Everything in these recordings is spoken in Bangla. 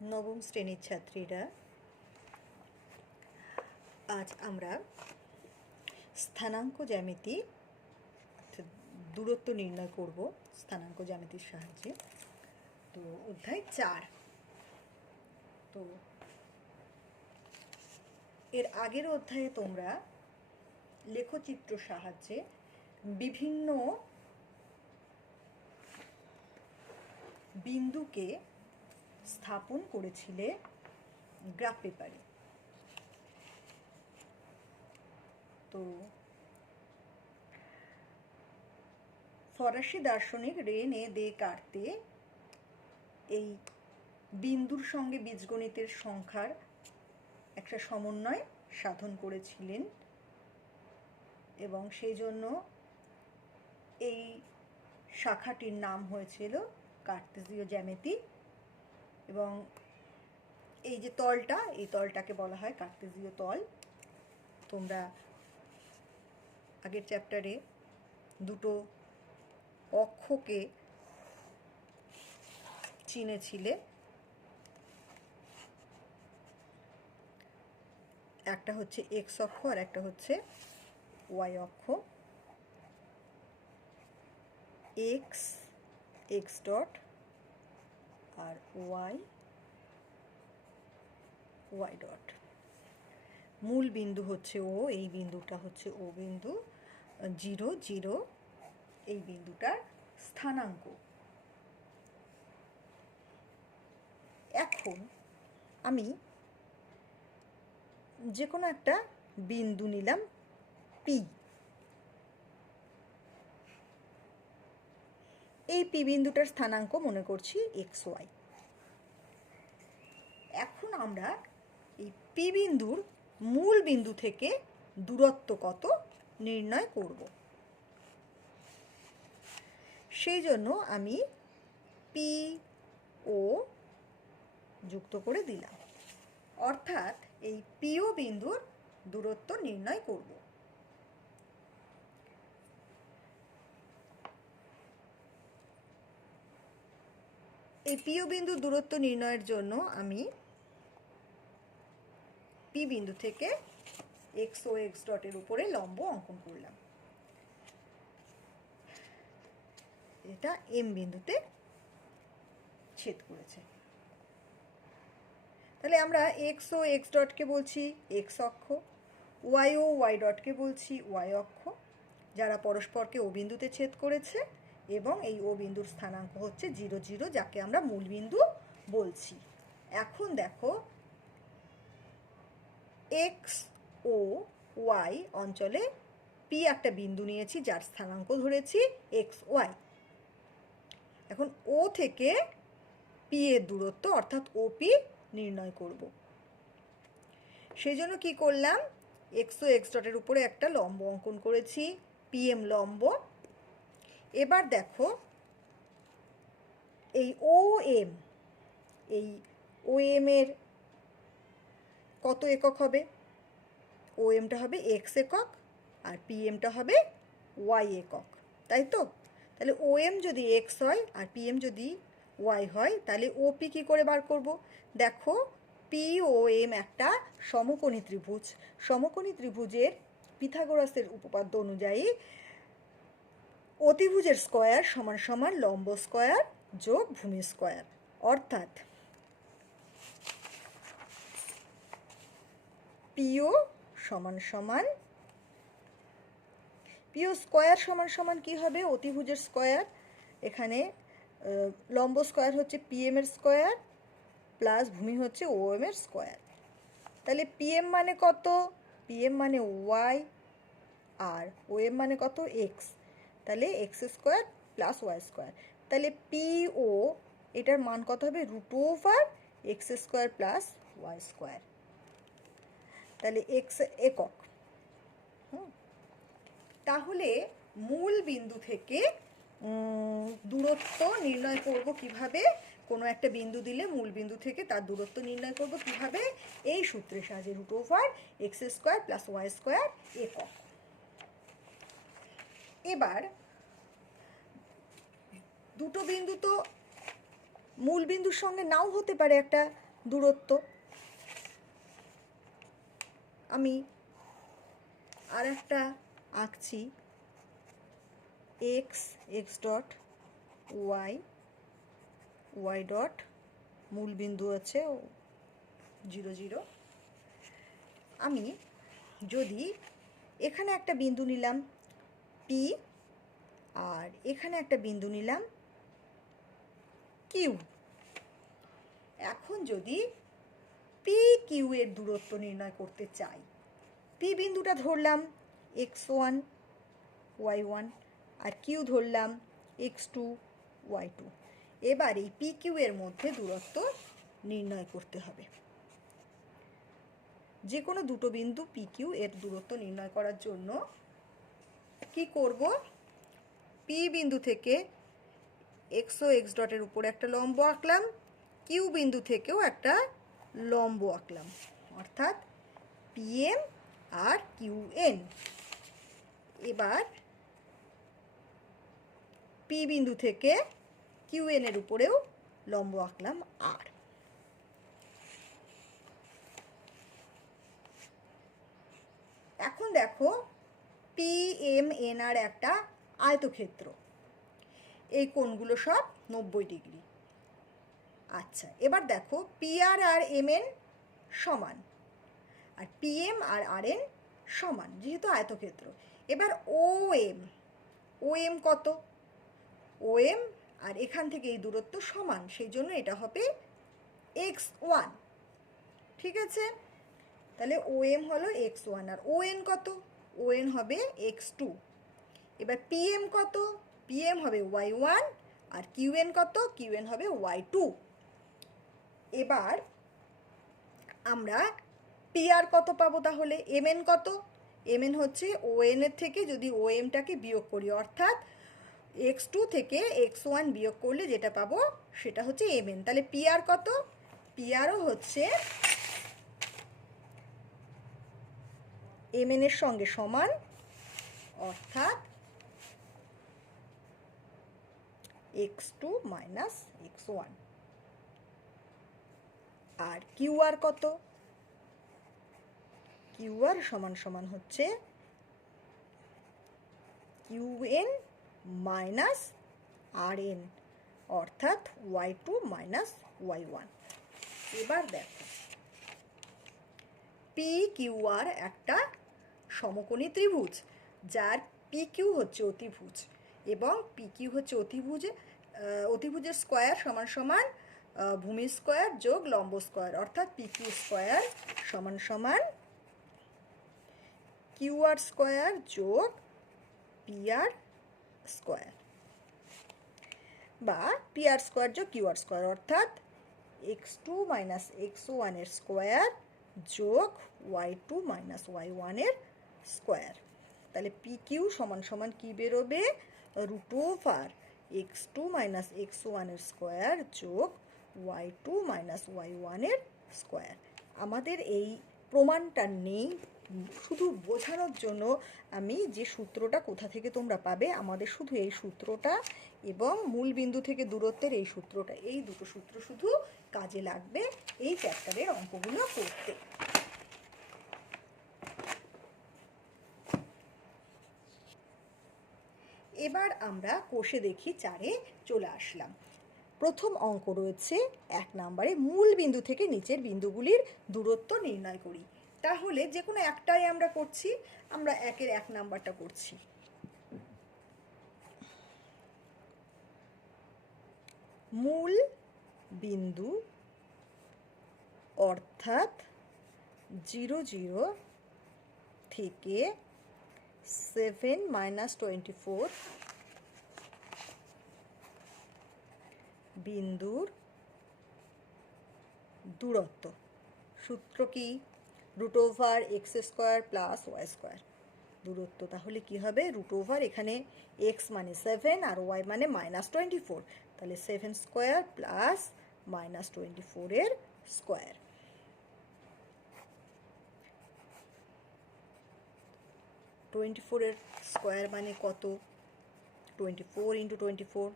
নবম শ্রেণীর ছাত্রীরা, আজ আমরা স্থানাঙ্ক জ্যামিতি অর্থাৎ দূরত্ব নির্ণয় করব স্থানাঙ্ক জ্যামিতির সাহায্যে। তো অধ্যায় 4। তো এর আগের অধ্যায়ে তোমরা লেখচিত্র সাহায্যে বিভিন্ন বিন্দুকে স্থাপন করেছিলে গ্রাফ পেপারে। তো ফরাসি দার্শনিক রেনে দেকার্তে এই বিন্দুর সঙ্গে বীজগণিতের সংখ্যার একটা সমন্বয় সাধন করেছিলেন এবং সেই জন্য এই শাখাটির নাম হয়েছিল কার্তেজীয় জ্যামিতি। এবং এই যে তলটা, এই তলটাকে বলা হয় কার্তেজীয় তল। তোমরা আগের চ্যাপ্টারে দুটো অক্ষকে চিনেছিলে, একটা হচ্ছে এক্স অক্ষ আর একটা হচ্ছে ওয়াই অক্ষ। এক্স এক্স ডট আর ওয়াই ওয়াই ডট। মূল বিন্দু হচ্ছে ও, এই বিন্দুটা হচ্ছে ও বিন্দু। 0 0 এই বিন্দুটার স্থানাঙ্ক। এখন আমি যে কোনো একটা বিন্দু নিলাম পি। এই পি বিন্দুটার স্থানাঙ্ক মনে করছি এক্স ওয়াই। এখন আমরা এই পি বিন্দুর মূল বিন্দু থেকে দূরত্ব কত নির্ণয় করব। সেই জন্য আমি পি ও যুক্ত করে দিলাম, অর্থাৎ এই পিও বিন্দুর দূরত্ব নির্ণয় করব। এই পিও বিন্দুর দূরত্ব নির্ণয়ের জন্য আমি পি বিন্দু থেকে এক্স ও এক্স ডটের উপরে লম্ব অঙ্কন করলাম। এটা এম বিন্দুতে ছেদ করেছে। তাহলে আমরা এক্স ও এক্স ডটকে বলছি এক্স অক্ষ, ওয়াই ও ওয়াই ডটকে বলছি ওয়াই অক্ষ, যারা পরস্পরকে ও বিন্দুতে ছেদ করেছে। এবং এই ও বিন্দুর স্থানাঙ্ক হচ্ছে 0 0, যাকে আমরা মূল বিন্দু বলছি। এখন দেখো, এক্স ও ওয়াই অঞ্চলে পি একটা বিন্দু নিয়েছি, যার স্থানাঙ্ক ধরেছি এক্স ওয়াই। এখন ও থেকে পি এর দূরত্ব অর্থাৎ ওপি নির্ণয় করব। সেই জন্য কি করলাম, এক্স ও এক্স ডটের উপরে একটা লম্ব অঙ্কন করেছি, পিএম লম্ব। এবার দেখো, এই ও এম, এই ও এম এর কত একক হবে? ও এমটা হবে এক্স একক আর পিএমটা হবে ওয়াই একক, তাই তো? তাহলে ও এম যদি এক্স হয় আর পিএম যদি ওয়াই হয়, তাহলে ওপি কী করে বার করব? দেখো, পি ও এম একটা সমকোণী ত্রিভুজ। সমকোণী ত্রিভুজের পিথাগোরাসের উপপাদ্য অনুযায়ী অতিভুজের স্কয়ার সমান সমান লম্ব স্কয়ার যোগ ভূমি স্কয়ার, অর্থাৎ পিও সমান সমান পিও স্কয়ার সমান সমান কী হবে? অতিভুজের স্কয়ার। এখানে লম্ব স্কয়ার হচ্ছে পিএম এর স্কয়ার প্লাস ভূমি হচ্ছে ও এম এর স্কয়ার। তাহলে পিএম মানে কত? পিএম মানে ওয়াই আর ও এম মানে কত? এক্স। তাহলে X square plus Y square. তাহলে পিও এটার মান কত হবে? √ওভার X square plus Y square. তাহলে এক্স একক। তাহলে মূল বিন্দু থেকে দূরত্ব নির্ণয় করব কিভাবে? কোনো একটা বিন্দু দিলে মূল বিন্দু থেকে তার দূরত্ব নির্ণয় করব কিভাবে? এই সূত্রের সাহায্যে, √ওভার X square plus Y square একক। এবার দুটো বিন্দু তো মূল বিন্দুর সঙ্গে নাও হতে পারে, একটা দূরত্ব। আমি আর একটা আঁকছি, X, X dot, Y, Y dot, মূল বিন্দু আছে 0 0। আমি যদি এখানে একটা বিন্দু নিলাম পি, আর এখানে একটা বিন্দু নিলাম কিউ, এখন যদি পি কিউ এর দূরত্ব নির্ণয় করতে চাই, পি বিন্দুটা ধরলাম x1 y1 আর কিউ ধরলাম x2 y2। এবার এই পি কিউ এর মধ্যে দূরত্ব নির্ণয় করতে হবে। যে কোনো দুটো বিন্দু পি কিউ এর দূরত্ব নির্ণয় করার জন্য কি করব, পি বিন্দু থেকে এক্স ও এক্স ডটের উপরে একটা লম্ব আঁকলাম, কিউ বিন্দু থেকেও একটা লম্ব আঁকলাম, অর্থাৎ পিএম আর কিউএন। এবার পি বিন্দু থেকে কিউএন এর উপরেও লম্ব আঁকলাম আর। এখন দেখো পিএমএন আর একটা আয়তক্ষেত্র, এই কোণগুলো সব 90 ডিগ্রি। আচ্ছা, এবার দেখো পিআর আর এমএন সমান, আর পিএম আর আরএন সমান, যেহেতু আয়তক্ষেত্র। এবার ওএম, ওএম কত, ওএম আর এখান থেকে এই দূরত্ব সমান, সেই জন্য এটা হবে x1। ঠিক আছে, তাহলে ওএম হলো x1 আর ওএন কত, ওএন হবে x2। এবার পিএম কত, পিএম হবে y1 আর কিউএন কত, কিউএন হবে y2। এবার আমরা পিআর কত পাবো, তাহলে এমএন কত, এমএন হচ্ছে ওএন এর থেকে যদি ওএমটাকে বিয়োগ করি, অর্থাৎ x2 থেকে x1 বিয়োগ করলে যেটা পাবো সেটা হচ্ছে এমএন। তাহলে পিআর কত, পিআরও হচ্ছে এমএন এর সঙ্গে সমান, অর্থাৎ x2 মাইনাস x1। আর কিউআর কত, কিউআর সমান সমান হচ্ছে কিউএন মাইনাস আরএন, অর্থাৎ y2 মাইনাস y1। এবার দেখো পি কিউআর একটা সমকোণী ত্রিভুজ, যার পি কিউ হচ্ছে অতিভুজ এবং পি কিউ হচ্ছে অতিভুজের স্কোয়ার সমান সমান ভূমি স্কোয়ার যোগ লম্ব স্কোয়ার, অর্থাৎ পি কিউ স্কোয়ার সমান সমান কিউআর স্কোয়ার যোগ পিআর স্কোয়ার, বা পিআর স্কোয়ার যোগ কিউআর স্কোয়ার, অর্থাৎ x2 মাইনাস x1 এর স্কোয়ার যোগ y2 মাইনাস y1 এর স্কোয়ার। তাহলে পি কিউ সমান সমান কি বেরোবে, √ওভার x2 মাইনাস x1 এর স্কোয়ার যোগ y2 মাইনাস y1 এর স্কোয়ার। আমাদের এই প্রমাণটা নেই, শুধু বোঝানোর জন্য আমি যে সূত্রটা কোথা থেকে তোমরা পাবে, আমাদের শুধু এই সূত্রটা এবং মূল বিন্দু থেকে দূরত্বের এই সূত্রটা, এই দুটো সূত্র শুধু কাজে লাগবে এই চ্যাপ্টারের অঙ্কগুলো করতে। এবার আমরা কোষে দেখি 4-এ চলে আসলাম। প্রথম অঙ্ক রয়েছে 1 নম্বরে, মূল বিন্দু থেকে নিচের বিন্দুগুলির দূরত্ব নির্ণয় করি। তাহলে যে কোনো একটাই আমরা করছি, আমরা 1-এর 1 নাম্বারটা করছি। মূল বিন্দু অর্থাৎ 0 0 থেকে 7 - 24 বিন্দুর দূরত্ব। সূত্র কি, √ওভার x² প্লাস y²। দূরত্ব তাহলে কি হবে, √ওভার এখানে x মানে 7 আর y মানে -24, তাহলে 7² প্লাস -24 এর স্কোয়ার। টোয়েন্টি-4 এর স্কোয়ার মানে কত, 24 × 24,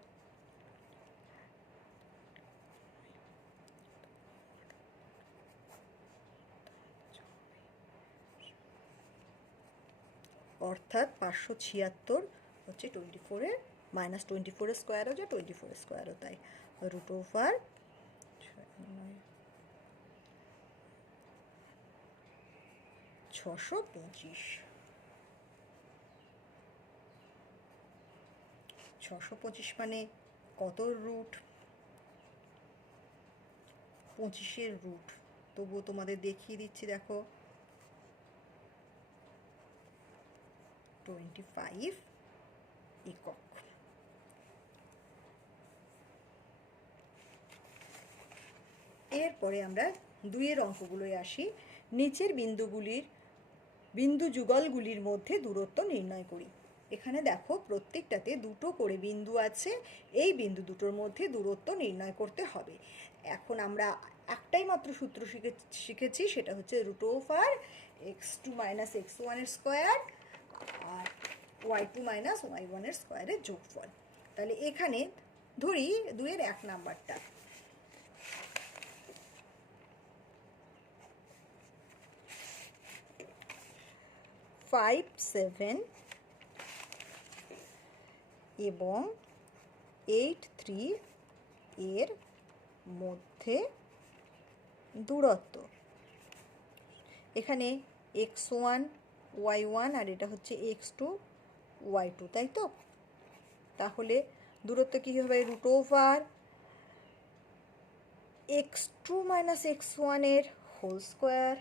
অর্থাৎ 576 হচ্ছে 24-এর -24-এর স্কোয়ারও যা 24-এর স্কোয়ারও তাই, রুট ওভার 625। 625 মানে কত রুট? 25-এর রুট। তবুও তোমাদের দেখিয়ে দিচ্ছি, দেখো 25 একক। এরপরে আমরা 2-এর অঙ্কগুলোয় আসি। নিচের বিন্দু যুগলগুলির মধ্যে দূরত্ব নির্ণয় করি। এখানে দেখো প্রত্যেকটাতে দুটো করে বিন্দু আছে, এই বিন্দু দুটোর মধ্যে দূরত্ব নির্ণয় করতে হবে। এখন আমরা একটাই মাত্র সূত্র শিখেছি, সেটা হচ্ছে রুট ওভার x2 - x1-এর স্কোয়ার আর y2 - y1-এর স্কোয়ারের যোগফল। তাহলে এখানে ধরি 2-এর 1 নাম্বারটা, ফাইভ 7 এবং 8-3 এর মধ্যে দূরত্ব। এখানে x1 y1 আর এটা হচ্ছে x2 y2, তাই তো? তাহলে দূরত্ব কী হবে? রুট ওভার x2 - x1-এর হোল স্কোয়ার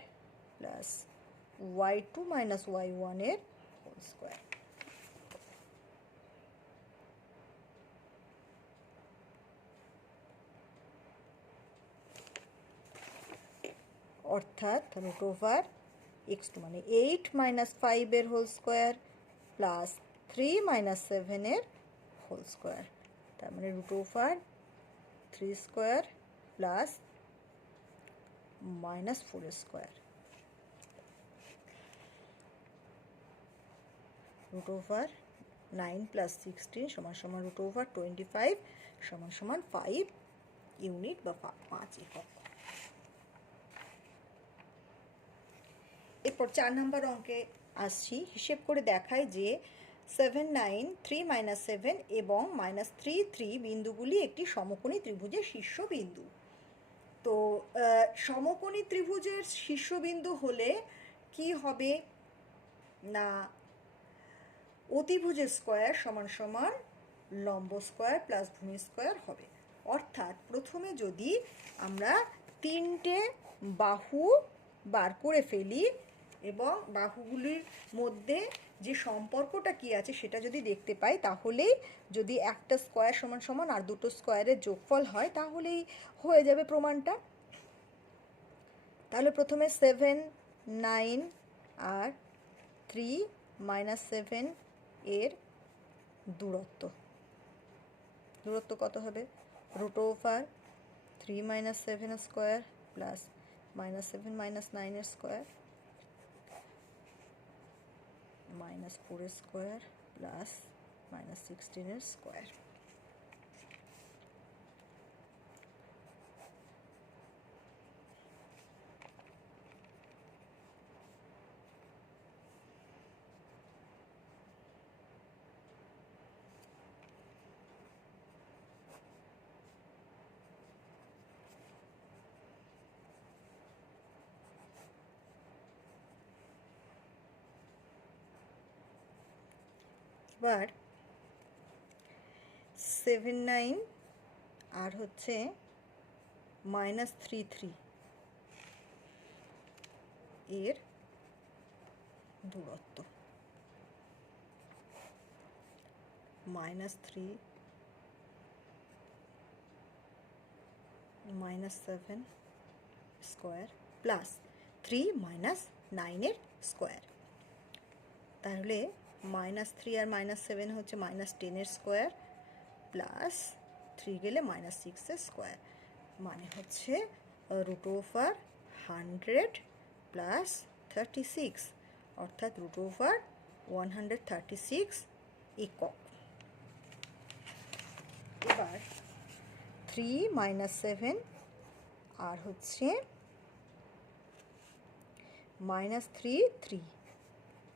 প্লাস y2 - y1-এর হোল স্কোয়ার। অর্থাৎ রুট ওভার x2 মানে 8 - 5-এর হোল স্কোয়ার প্লাস 3 - 7-এর হোল স্কোয়ার, তার মানে root over 3 square plus -4 square, root over 9 + 16 = root over 25 = 5 unit বা 5 একক। এরপর 4 নম্বর অঙ্কে আসছি। হিসেব করে দেখায় যে 7 9 3 - 7 এবং -3 3 বিন্দুগুলি একটি সমকোণী ত্রিভুজের শীর্ষবিন্দু। তো সমকোণী ত্রিভুজের শীর্ষবিন্দু হলে কি হবে না, অতিভুজের স্কোয়ার সমান লম্ব স্কোয়ার প্লাস ভূমি স্কোয়ার হবে। অর্থাৎ প্রথমে যদি আমরা 3টে বাহু বার করে ফেলি এবং বাহুগুলির মধ্যে যে সম্পর্কটা কি আছে সেটা যদি দেখতে পাই, তাহলেই যদি একটা স্কোয়ার সমান আর দুটো স্কোয়ারের যোগফল হয় তাহলেই হয়ে যাবে প্রমাণটা। তাহলে প্রথমে 7 9 আর 3 - 7 এর দূরত্ব কত হবে? রুট ওভার 3 - 7-এর স্কোয়ার প্লাস -7 - 9-এর স্কোয়ার -4 স্কোয়ার প্লাস -16-এর স্কোয়ার। এবার 7 9 আর হচ্ছে -3 3 এর দূরত্ব, -3 - 7 স্কোয়ার প্লাস 3 - 9-এর স্কোয়ার। তাহলে -3 আর -7 হচ্ছে -10-এর স্কোয়ার প্লাস 3 গেলে -6-এর স্কোয়ার, মানে হচ্ছে রুট ওভার 100 প্লাস 36, অর্থাৎ রুট ওভার 136 একক। এবার 3 - 7 আর হচ্ছে -3 3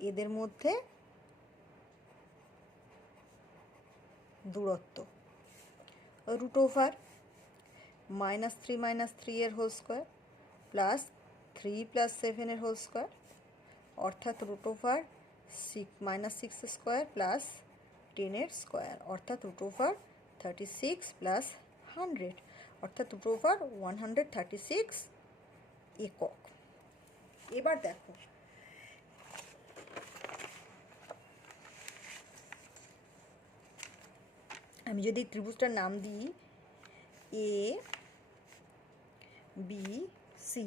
এদের মধ্যে দূরত্ব, রুট ওভার -3 এর হোল স্কোয়ার প্লাস 3 + 7 এর হোল স্কোয়ার, অর্থাৎ রুট ওভার -6 স্কোয়ার প্লাস 10 এর স্কোয়ার, অর্থাৎ রুট ওভার 36 + 100, অর্থাৎ রুট ওভার 136 একক। এবার দেখো আমি যদি ত্রিভুজটার নাম দিই এ বি সি,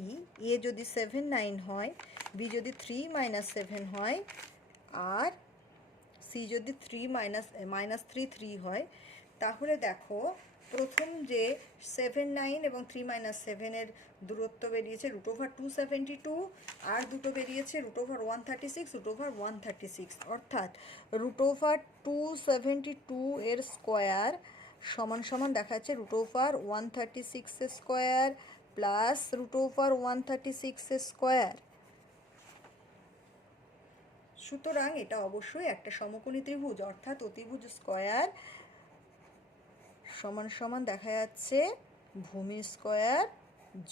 এ যদি 7 9 হয়, বি যদি 3 - 7 হয়, আর সি যদি 3 - 3 হয়, তাহলে দেখো প্রথম যে 7 9 এবং 3 - 7 এর দূরত্ব বেরিয়েছে রুট ওভার 272, আর দুটো বেরিয়েছে রুট ওভার 136, রুট ওভার 136, অর্থাৎ রুট ওভার 272 এর স্কোয়ার সমান সমান দেখা যাচ্ছে রুট ওভার 136 এর স্কোয়ার প্লাস রুট ওভার 136 এর স্কোয়ার। সুতরাং এটা অবশ্যই একটা সমকোণী ত্রিভুজ, অর্থাৎ অতিভুজ স্কোয়ার সমান সমান দেখা যাচ্ছে ভূমি স্কোয়ার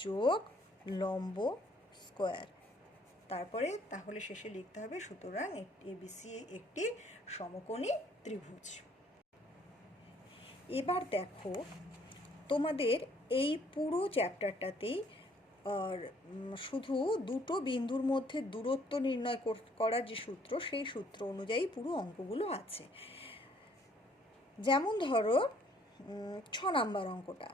যোগ লম্ব স্কোয়ার। তারপরে তাহলে শেষে লিখতে হবে সুতরাং এবিসি একটি সমকোণী ত্রিভুজ। এবার দেখো তোমাদের এই পুরো চ্যাপ্টারটাতেই শুধু দুটো বিন্দুর মধ্যে দূরত্ব নির্ণয় করার যে সূত্র, সেই সূত্র অনুযায়ী পুরো অঙ্কগুলো আছে। যেমন ধরো 6 নাম্বার অঙ্কটা,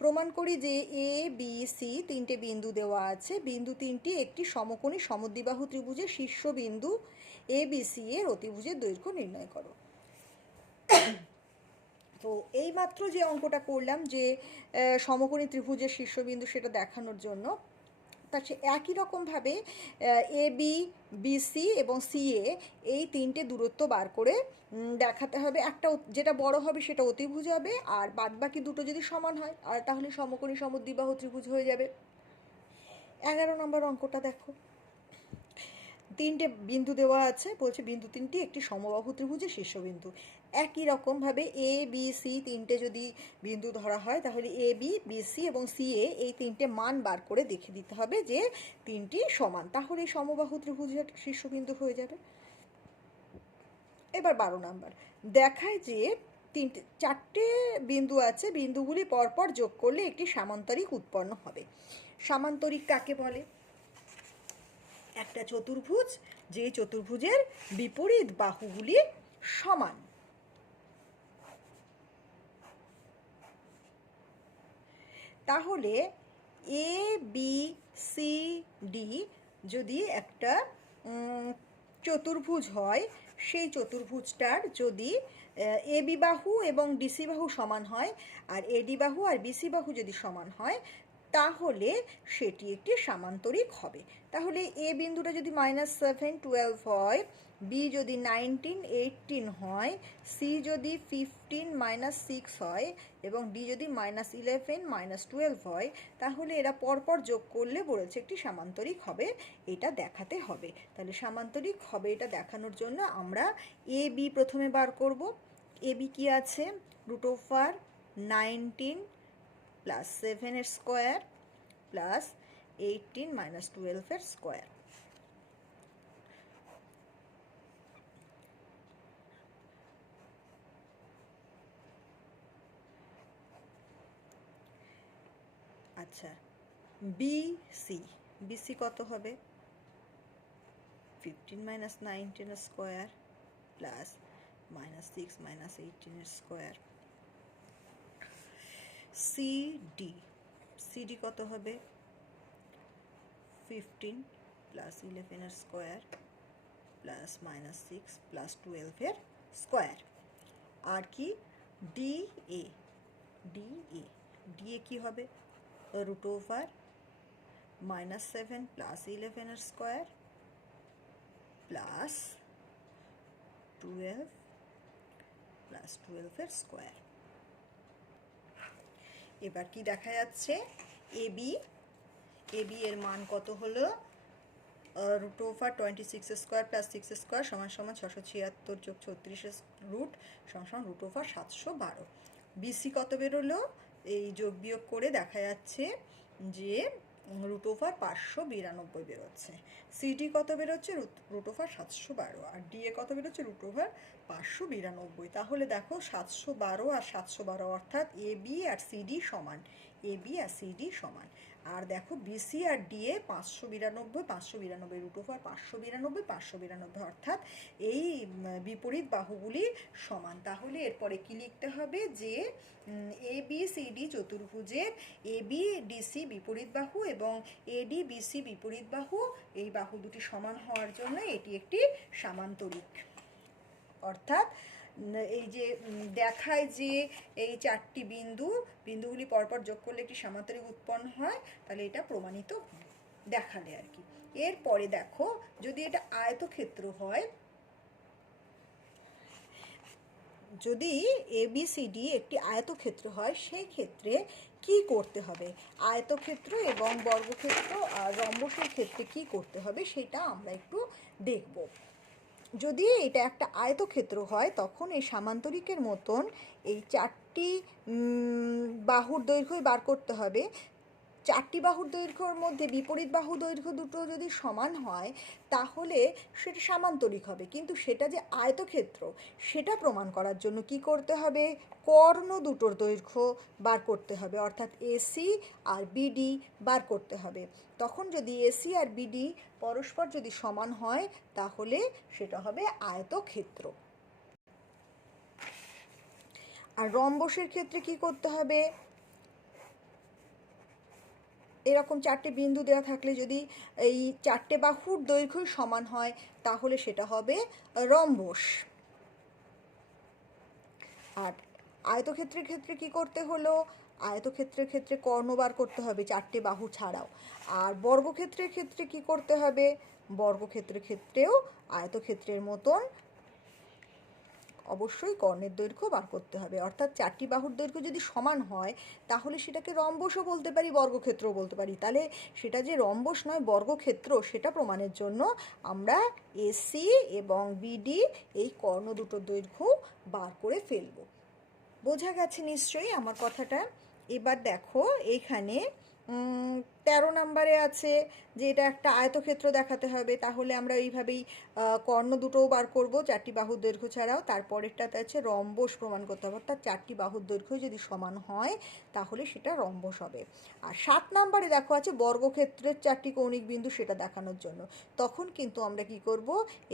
প্রমাণ করি যে এ বি সি তিনটে বিন্দু দেওয়া আছে, বিন্দু তিনটি একটি সমকোণী সমদ্বিবাহু ত্রিভুজের শীর্ষবিন্দু এ বি সি এর অতিভুজের দৈর্ঘ্য নির্ণয় করো। তো এইমাত্র যে অঙ্কটা করলাম যে সমকোণী ত্রিভুজের শীর্ষবিন্দু, সেটা দেখানোর জন্য তা সে একই রকমভাবে এ বি বি সি এবং সি এ এই তিনটে দূরত্ব বার করে দেখাতে হবে। একটা যেটা বড় হবে সেটা অতিভুজ হবে, আর বাদবাকি দুটো যদি সমান হয় আর তাহলে সমকোণী সমদ্বিবাহু ত্রিভুজ হয়ে যাবে। 11 নম্বর অঙ্কটা দেখো, তিনটে বিন্দু দেওয়া আছে, বলছে বিন্দু তিনটি একটি সমবাহু ত্রিভুজের শীর্ষবিন্দু। একই রকমভাবে এ বি সি তিনটে যদি বিন্দু ধরা হয়, তাহলে এ বি বি সি এবং সি এ এই তিনটে মান বার করে দেখে দিতে হবে যে তিনটি সমান, তাহলে এই সমবাহু ত্রিভুজের শীর্ষবিন্দু হয়ে যাবে। এবার 12 নাম্বার দেখায় যে চারটে বিন্দু আছে, বিন্দুগুলি পরপর যোগ করলে একটি সামান্তরিক উৎপন্ন হবে। সামান্তরিক কাকে বলে? একটা চতুর্ভুজ, যে চতুর্ভুজের বিপরীত বাহুগুলি সমান। তাহলে এ বি সি ডি যদি একটা চতুর্ভুজ হয়, সেই চতুর্ভুজটার যদি এ বি বাহু এবং ডিসি বাহু সমান হয়, আর এডি বাহু আর বিসি বাহু যদি সমান হয়, তাহলে সেটি একটি সামান্তরিক হবে। তাহলে এ বিন্দুটা যদি -7 12 হয়, বি যদি 19 18 হয়, সি যদি 15 -6 হয় এবং ডি যদি -11 -12 হয়, তাহলে এরা পরপর যোগ করলে বলেছে একটি সামান্তরিক হবে, এটা দেখাতে হবে। তাহলে সামান্তরিক হবে এটা দেখানোর জন্য আমরা এ বি প্রথমে বার করব। এ বি কি আছে? রুট ওভার 19 + 7 এর স্কোয়ার প্লাস 18 - 12 এর স্কোয়ার। আচ্ছা, বিসি, বিসি কত হবে? 15 - 19 এর স্কোয়ার প্লাস -6 - 18 এর স্কোয়ার। সিডি, সিডি কত হবে? 15 + 11 এর স্কোয়ার প্লাস -6 + 12 এর স্কোয়ার। আর কি? ডিএ, ডিএ, ডিএ কি হবে? রুট ওভার -7 + 11 এর স্কোয়ার প্লাস 12 + 12 এর স্কোয়ার। এবার কি দেখা যাচ্ছে? এবি, এবি এর মান কত হলো? √26² প্লাস 6² সমান সমান 676 যোগ 36 রুট সমান সমান √712। বিসি কত বেরোলো? এই যোগ বিয়োগ করে দেখা যাচ্ছে যে √592 বেরোচ্ছে। সিডি কত বেরোচ্ছে? √712। আর ডিএ কত বেরোচ্ছে? √592। তাহলে দেখো 712 আর 712 অর্থাৎ এ বি আর সিডি সমান, এ বি আর সিডি সমান। আর দেখো বিসি আর ডিএ 592, 592 √592, 592 অর্থাৎ এই বিপরীত বাহুগুলি সমান। তাহলে এরপরে কি লিখতে হবে? যে এ বি সি ডি চতুর্ভুজের এ বি ডিসি বিপরীত বাহু এবং এডি বিসি বিপরীত বাহু, এই বাহু দুটি সমান হওয়ার জন্য এটি একটি সামান্তরিক। অর্থাৎ এই যে দেখায় যে এই চারটি বিন্দুগুলি পরপর যোগ করলে একটি সামান্তরিক উৎপন্ন হয়, তাহলে এটা প্রমাণিত দেখালে আর কি। এরপরে দেখো যদি এটা আয়তক্ষেত্র হয়, যদি এবিসিডি একটি আয়তক্ষেত্র হয় সেই ক্ষেত্রে কি করতে হবে? আয়তক্ষেত্র এবং বর্গক্ষেত্র আর রম্বসের ক্ষেত্রে কি করতে হবে সেটা আমরা একটু দেখব। যদি এটা একটা আয়তক্ষেত্র হয় তখন এই সামান্তরিকের মতন এই চারটি বাহুর দৈর্ঘ্যই বার করতে হবে। চারটি বাহুর দৈর্ঘ্যর মধ্যে বিপরীত বাহু দৈর্ঘ্য দুটো যদি সমান হয় তাহলে সেটা সামান্তরিক হবে। কিন্তু সেটা যে আয়তক্ষেত্র সেটা প্রমাণ করার জন্য কি করতে হবে? কর্ণ দুটোর দৈর্ঘ্য বার করতে হবে, অর্থাৎ এসি আর বিডি বার করতে হবে। তখন যদি এসি আর বিডি পরস্পর যদি সমান হয় তাহলে সেটা হবে আয়তক্ষেত্র। আর রম্বসের ক্ষেত্রে কি করতে হবে? এরকম চারটে বিন্দু দেওয়া থাকলে যদি এই চারটে বাহুর দৈর্ঘ্য সমান হয় তাহলে সেটা হবে রম্বস। আর আয়তক্ষেত্রের ক্ষেত্রে কি করতে হলো? আয়তক্ষেত্রের ক্ষেত্রে কর্ণ বার করতে হবে চারটে বাহু ছাড়াও। আর বর্গক্ষেত্রের ক্ষেত্রে কি করতে হবে? বর্গক্ষেত্রের ক্ষেত্রেও আয়তক্ষেত্রের মতন অবশ্যই কর্ণের দৈর্ঘ্য বার করতে হবে। অর্থাৎ চারটি বাহুর দৈর্ঘ্য যদি সমান হয় তাহলে সেটাকে রম্বসও বলতে পারি, বর্গক্ষেত্রও বলতে পারি। তাহলে সেটা যে রম্বস নয় বর্গক্ষেত্র সেটা প্রমাণের জন্য আমরা এসি এবং বিডি এই কর্ণ দুটোর দৈর্ঘ্য বার করে ফেলব। বোঝা গেছে নিশ্চয়ই আমার কথাটা? এবার দেখো এখানে 13 নম্বরে আছে যে এটা একটা আয়তক্ষেত্র দেখাতে হবে। তাহলে আমরা এইভাবেই কর্ণ দুটোও বার করব চারটি বাহুর দৈর্ঘ্য ছাড়াও। তারপরেরটাতে আছে রম্বস প্রমাণ করতে হবে, অর্থাৎ চারটি বাহুর দৈর্ঘ্য যদি সমান হয় তাহলে সেটা রম্বস হবে। আর 7 নম্বরে দেখো আছে বর্গক্ষেত্রের চারটি কৌণিক বিন্দু, সেটা দেখানোর জন্য। তখন কিন্তু আমরা কি করব?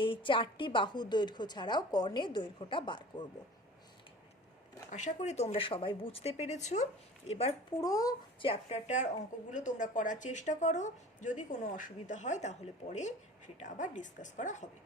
এই চারটি বাহুর দৈর্ঘ্য ছাড়াও কর্ণের দৈর্ঘ্যটা বার করব। আশা করি তোমরা সবাই বুঝতে পেরেছো। এবার পুরো চ্যাপ্টারটার অঙ্কগুলো তোমরা করার চেষ্টা করো। যদি কোনো অসুবিধা হয় তাহলে পরে সেটা আবার ডিসকাস করা হবে।